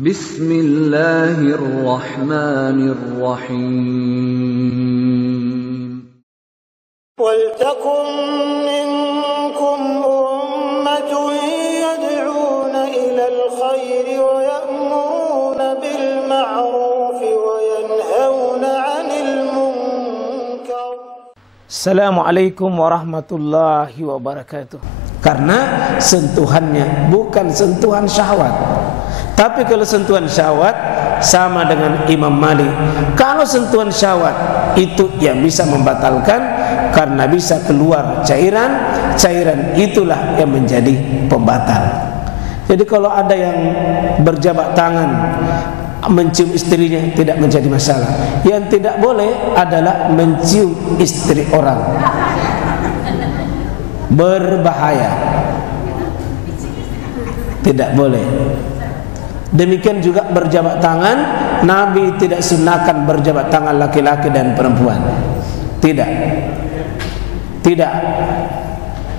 Bismillahirrahmanirrahim. Waltakum minkum ummatun yad'una ilal khairi wa ya'muruna bil ma'rufi wa yanhauna 'anil munkar. Assalamualaikum warahmatullahi wabarakatuh. Karena sentuhannya bukan sentuhan syahwat. Tapi kalau sentuhan syahwat sama dengan Imam Malik. Kalau sentuhan syahwat itu yang bisa membatalkan karena bisa keluar cairan, cairan itulah yang menjadi pembatal. Jadi kalau ada yang berjabat tangan mencium istrinya tidak menjadi masalah. Yang tidak boleh adalah mencium istri orang. Berbahaya. Tidak boleh. Demikian juga berjabat tangan, Nabi tidak sunahkan berjabat tangan laki-laki dan perempuan. Tidak. Tidak.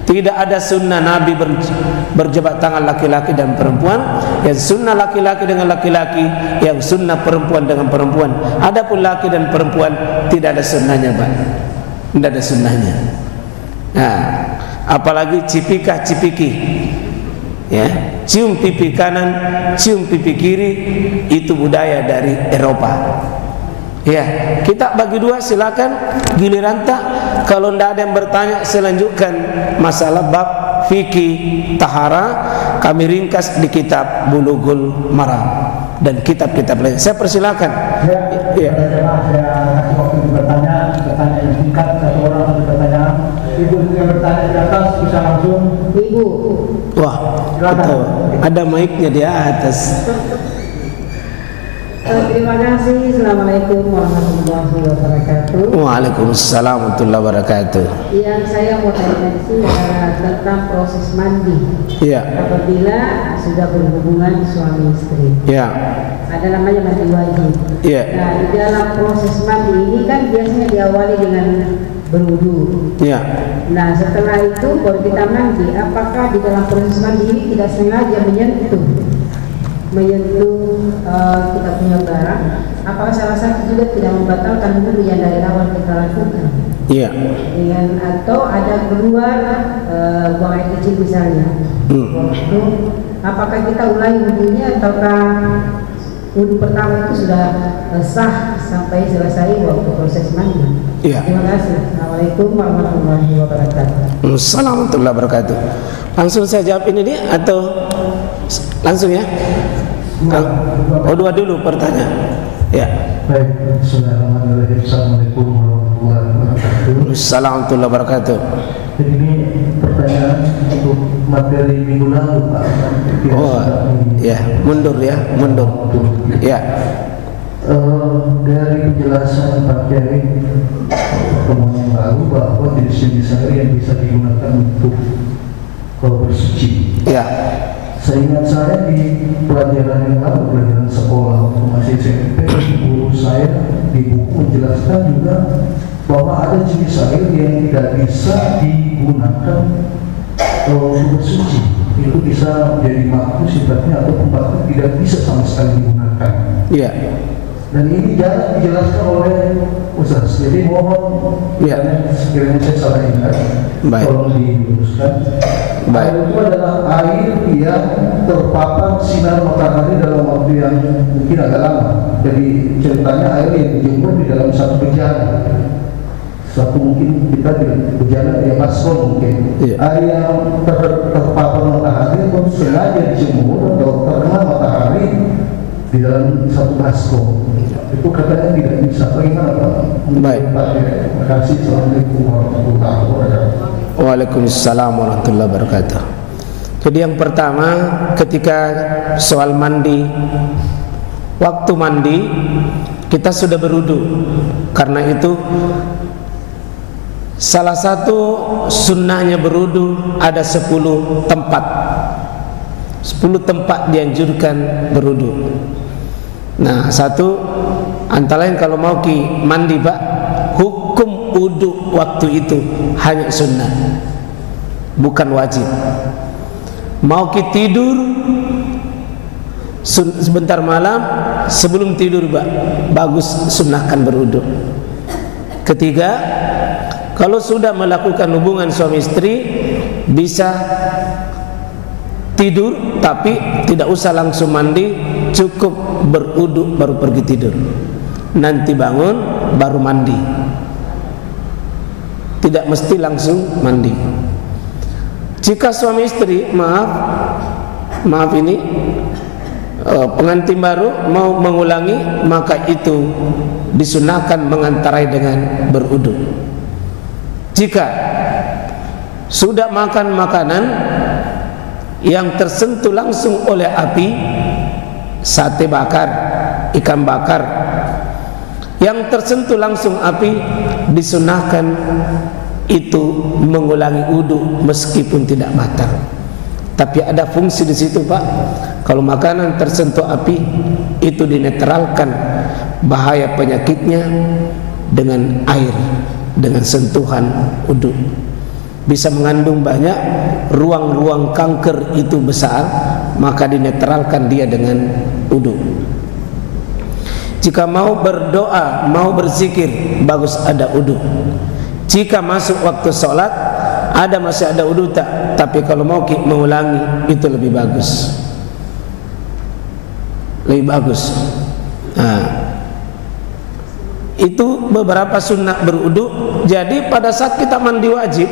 Tidak ada sunnah Nabi berjabat tangan laki-laki dan perempuan. Yang sunnah laki-laki dengan laki-laki, yang sunnah perempuan dengan perempuan. Adapun laki dan perempuan tidak ada sunnahnya, Pak. Tidak ada sunnahnya. Nah, apalagi cipika-cipiki. Ya, cium pipi kanan, cium pipi kiri, itu budaya dari Eropa. Ya, kita bagi dua, silakan. Giliran tak, kalau tidak ada yang bertanya, saya lanjutkan masalah bab fikih tahara. Kami ringkas di kitab Bulughul Maram dan kitab-kitab lain. Saya persilakan. Ya. Saya kasih waktu bertanya yang singkat, satu orang satu pertanyaan. Ibu yang bertanya di atas bisa langsung. Ibu. Wah, betul. Ada mic-nya di atas. Terima kasih. Assalamualaikum warahmatullahi wabarakatuh. Waalaikumsalam warahmatullahi wabarakatuh. Yang saya mau tanya sih adalah tentang proses mandi. Iya. Apabila sudah berhubungan suami istri. Iya. Ada namanya mandi wajib. Iya. Nah, di dalam proses mandi ini kan biasanya diawali dengan berwudu. Iya. Nah, setelah itu baru kita mandi. Apakah di dalam proses mandi ini tidak sengaja menyentuh kita punya barang, apakah salah satu juga tidak membatalkan wudu yang dari awal kita lakukan? Iya. Dengan atau ada keluar buang air kecil misalnya. Waktu apakah kita ulangi wudunya ataukah wudu pertama itu sudah sah sampai selesai waktu proses mandi? Iya. Terima kasih. Assalamualaikum warahmatullahi wabarakatuh. Assalamualaikum warahmatullahi wabarakatuh. Langsung saya jawab ini dia atau langsung ya? Oh, dua dulu pertanyaan. Ya. Baik. Bismillahirrahmanirrahim. Assalamualaikum warahmatullahi wabarakatuh. Assalamualaikum warahmatullahi wabarakatuh. Jadi ini pertanyaan untuk materi minggu lalu, Pak. Oh, ya, mundur ya, mundur. Ya. Dari penjelasan Pak Kiai pertemuan yang lalu bahwa jenis-jenis air yang bisa digunakan untuk bersuci. Ya. Seingat saya di pelajaran yang lalu, pelajaran sekolah waktu masih SMP, guru saya di buku menjelaskan juga bahwa ada jenis air yang tidak bisa digunakan untuk bersuci. Itu bisa menjadi makruh sifatnya atau bahkan tidak bisa sama sekali digunakan. Iya. Dan ini jarang dijelaskan oleh Ustaz. Jadi mohon, sekiranya saya salah ingat, tolong diluruskan. Air itu adalah air yang terpapar sinar matahari dalam waktu yang mungkin agak lama. Jadi ceritanya air yang dijemur di dalam satu bejana. Satu mungkin kita di bejana ya baskom mungkin. Air yang terpapar matahari itu sengaja dijemur atau terkena matahari di dalam satu baskom. Itu katanya tidak bisa. Bagaimana Pak? Baik. Terima kasih. Assalamualaikum warahmatullahi wabarakatuh. Waalaikumsalam warahmatullahi wabarakatuh. Jadi yang pertama, ketika soal mandi, waktu mandi kita sudah berwudu. Karena itu salah satu sunnahnya berwudu ada 10 tempat. 10 tempat dianjurkan berwudu. Nah, satu antara lain kalau mau mandi Pak, hukum wudu waktu itu hanya sunnah, bukan wajib. Mau tidur sebentar malam sebelum tidur bagus sunnahkan berwudu. Ketiga, kalau sudah melakukan hubungan suami istri bisa tidur tapi tidak usah langsung mandi, cukup berwudu baru pergi tidur. Nanti bangun baru mandi. Tidak mesti langsung mandi. Jika suami istri maaf ini pengantin baru mau mengulangi, maka itu disunahkan mengantarai dengan berwudu. Jika sudah makan makanan yang tersentuh langsung oleh api, sate bakar, ikan bakar, yang tersentuh langsung api, disunahkan itu mengulangi wudu meskipun tidak batal. Tapi ada fungsi di situ, Pak. Kalau makanan tersentuh api, itu dinetralkan bahaya penyakitnya dengan air, dengan sentuhan wudu. Bisa mengandung banyak, ruang-ruang kanker itu besar, maka dinetralkan dia dengan wudu. Jika mau berdoa, mau berzikir, bagus ada wudu. Jika masuk waktu sholat, masih ada wudu tak? Tapi kalau mau mengulangi, itu lebih bagus. Lebih bagus. Nah, itu beberapa sunnah berwudu. Jadi pada saat kita mandi wajib,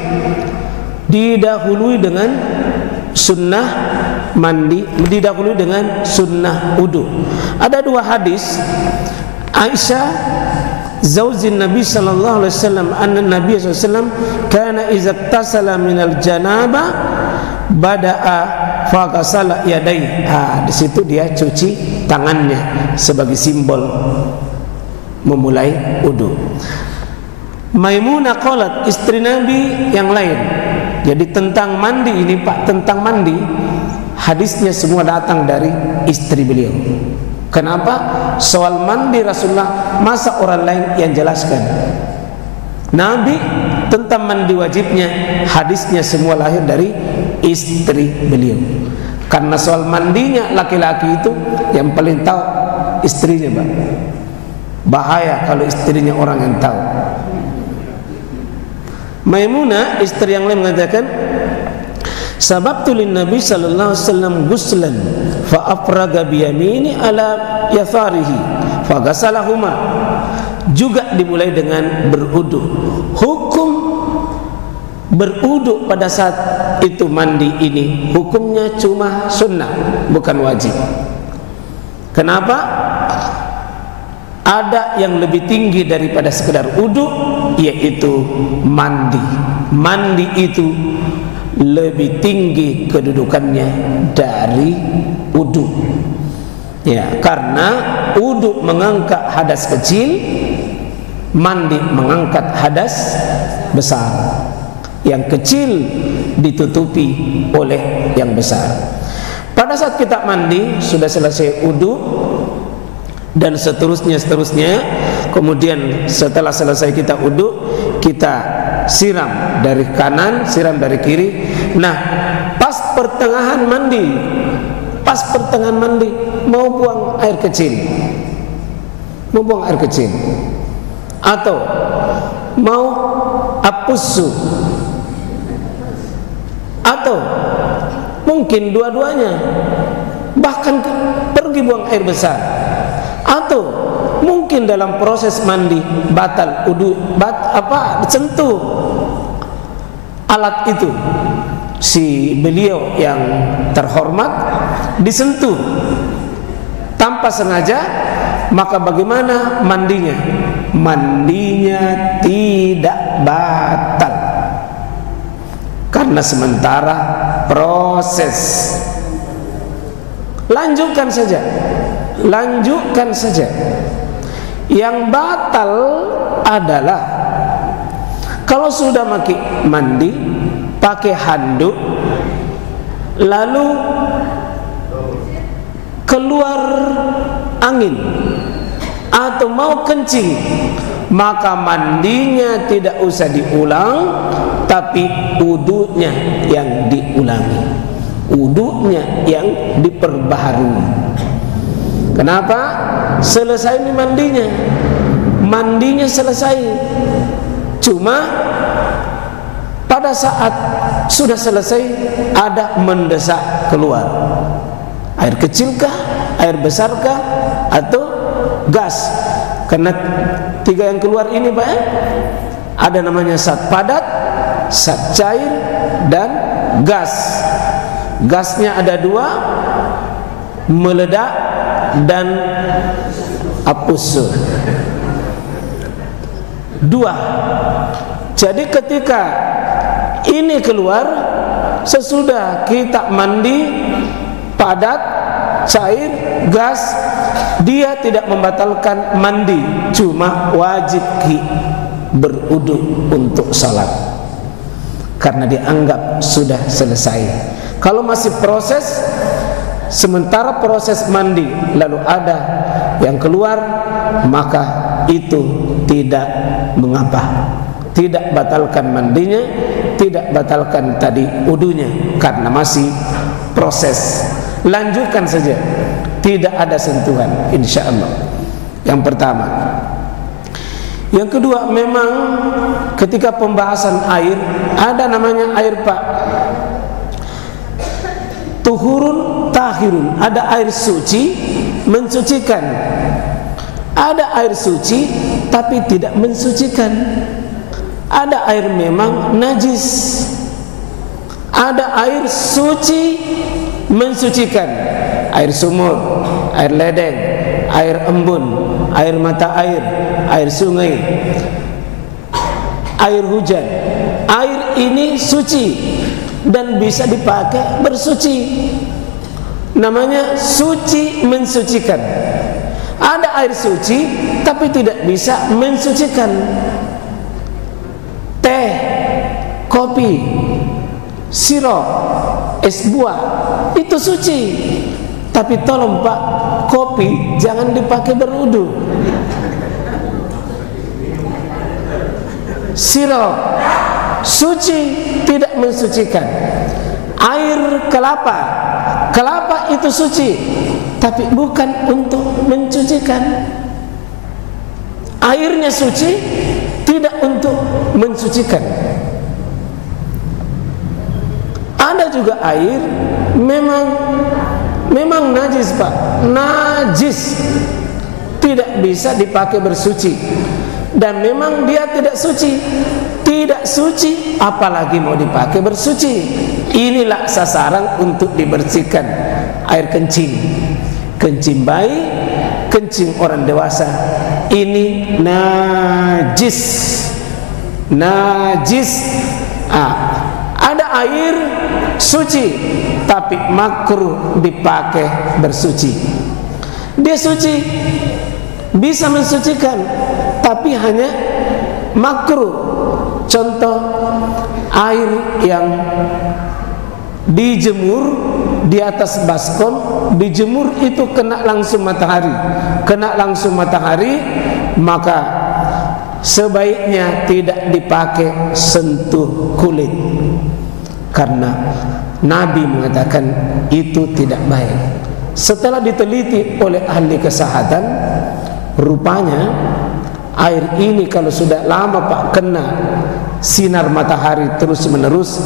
didahului dengan sunnah mandi, didahului dengan sunnah wudu. Ada dua hadis. Aisyah zaujin Nabi sallallahu alaihi wasallam, anna Nabi sallallahu alaihi wasallam kana idza tasala minal janaba bada'a faghasala yadayhi. Di situ dia cuci tangannya sebagai simbol memulai wudu. Maimunah qalat, istri Nabi yang lain. Jadi tentang mandi ini, Pak, tentang mandi hadisnya semua datang dari istri beliau. Kenapa? Soal mandi Rasulullah, masa orang lain yang jelaskan? Nabi tentang mandi wajibnya, hadisnya semua lahir dari istri beliau. Karena soal mandinya laki-laki itu yang paling tahu istrinya, Pak. Bahaya kalau istrinya orang yang tahu. Maimunah istri yang lain mengatakan, sababtu lin Nabi sallallahu alaihi wasallam ghuslan fa afraga bi yamini ala yatharihi fa ghasalahuma. Juga dimulai dengan berwudu. Hukum berwudu pada saat itu mandi ini hukumnya cuma sunnah, bukan wajib. Kenapa? Ada yang lebih tinggi daripada sekedar wudu, yaitu mandi. Mandi itu lebih tinggi kedudukannya dari wudu. Ya, karena wudu mengangkat hadas kecil, mandi mengangkat hadas besar. Yang kecil ditutupi oleh yang besar. Pada saat kita mandi sudah selesai wudu dan seterusnya, kemudian setelah selesai kita wudu, kita siram dari kanan, siram dari kiri. Nah, pas pertengahan mandi mau buang air kecil, atau mau apusu, atau mungkin dua-duanya, bahkan pergi buang air besar, atau mungkin dalam proses mandi batal wudu, disentuh alat itu, si beliau yang terhormat disentuh tanpa sengaja, maka bagaimana mandinya? Mandinya tidak batal, karena sementara proses. Lanjutkan saja. Yang batal adalah kalau sudah mandi pakai handuk, lalu keluar angin atau mau kencing, maka mandinya tidak usah diulang, tapi wudunya yang diulangi, wudunya yang diperbaharui. Kenapa? Selesai nih mandinya selesai. Cuma pada saat sudah selesai ada mendesak keluar. Air kecilkah, air besarkah, atau gas? Karena 3 yang keluar ini Pak, ada namanya zat padat, zat cair, dan gas. Gasnya ada 2, meledak dan apusur. 2. Jadi ketika ini keluar sesudah kita mandi, padat, cair, gas, dia tidak membatalkan mandi, cuma wajib berwudu untuk salat karena dianggap sudah selesai. Kalau masih proses, sementara proses mandi lalu ada yang keluar, maka itu tidak mengapa, tidak batalkan mandinya, tidak batalkan tadi wudunya, karena masih proses. Lanjutkan saja, tidak ada sentuhan, insya Allah. Yang pertama. Yang kedua, memang ketika pembahasan air, ada namanya air Pak, tuhurun tahirun. Ada air suci mensucikan, ada air suci tapi tidak mensucikan. Ada air memang najis, ada air suci mensucikan. Air sumur, air ledeng, air embun, air mata air, air sungai, air hujan. Air ini suci dan bisa dipakai bersuci. Namanya suci mensucikan. Ada air suci tapi tidak bisa mensucikan. Teh, kopi, sirup, es buah itu suci. Tapi tolong Pak, kopi jangan dipakai berwudu. Sirup suci, tidak mensucikan. Air kelapa, kelapa itu suci, tapi bukan untuk mensucikan. Airnya suci, tidak untuk mensucikan. Ada juga air memang najis Pak, najis, tidak bisa dipakai bersuci, dan memang dia tidak suci, apalagi mau dipakai bersuci. Inilah sasaran untuk dibersihkan. Air kencing, kencing bayi, kencing orang dewasa, ini najis. Ada air suci tapi makruh dipakai bersuci. Dia suci, bisa mensucikan, tapi hanya makruh. Contoh, air yang dijemur di atas baskom, dijemur itu kena langsung matahari, maka sebaiknya tidak dipakai sentuh kulit, karena Nabi mengatakan itu tidak baik. Setelah diteliti oleh ahli kesehatan, rupanya air ini kalau sudah lama Pak kena sinar matahari terus menerus,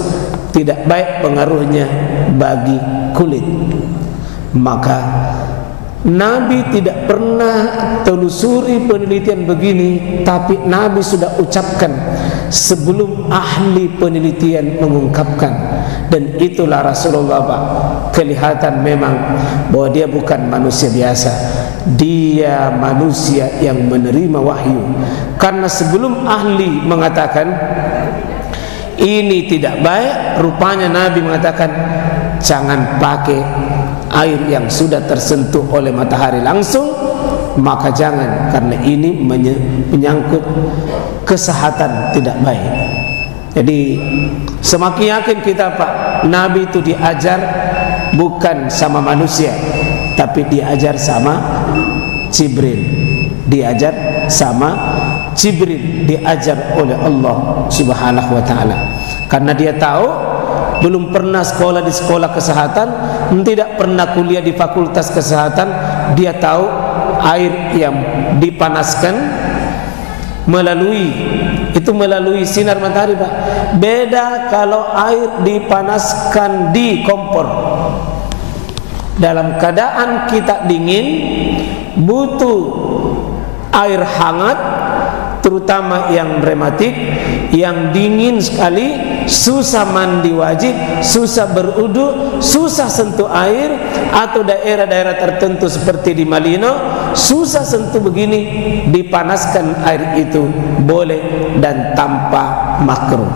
tidak baik pengaruhnya bagi kulit. Maka Nabi tidak pernah telusuri penelitian begini, tapi Nabi sudah ucapkan sebelum ahli penelitian mengungkapkan. Dan itulah Rasulullah Pak, kelihatan memang bahwa dia bukan manusia biasa, dia manusia yang menerima wahyu. Karena sebelum ahli mengatakan ini tidak baik, rupanya Nabi mengatakan jangan pakai air yang sudah tersentuh oleh matahari langsung, maka jangan, karena ini menyangkut kesehatan tidak baik. Jadi semakin yakin kita Pak, Nabi itu diajar bukan sama manusia, tapi diajar sama Jibril. Diajar sama Jibril, diajar oleh Allah Subhanahu wa ta'ala. Karena dia tahu belum pernah sekolah di sekolah kesehatan, tidak pernah kuliah di fakultas kesehatan, dia tahu air yang dipanaskan melalui sinar matahari, Pak. Beda kalau air dipanaskan di kompor. Dalam keadaan kita dingin, butuh air hangat, terutama yang rematik, yang dingin sekali, susah mandi wajib, susah berudu, susah sentuh air, atau daerah-daerah tertentu seperti di Malino, susah sentuh begini, dipanaskan air itu boleh dan tanpa makruh.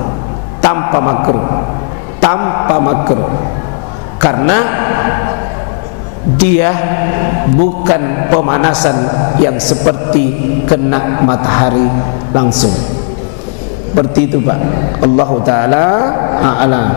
Tanpa makruh. Karena dia bukan pemanasan yang seperti kena matahari langsung. Seperti itu, Pak. Allah Ta'ala a'lam.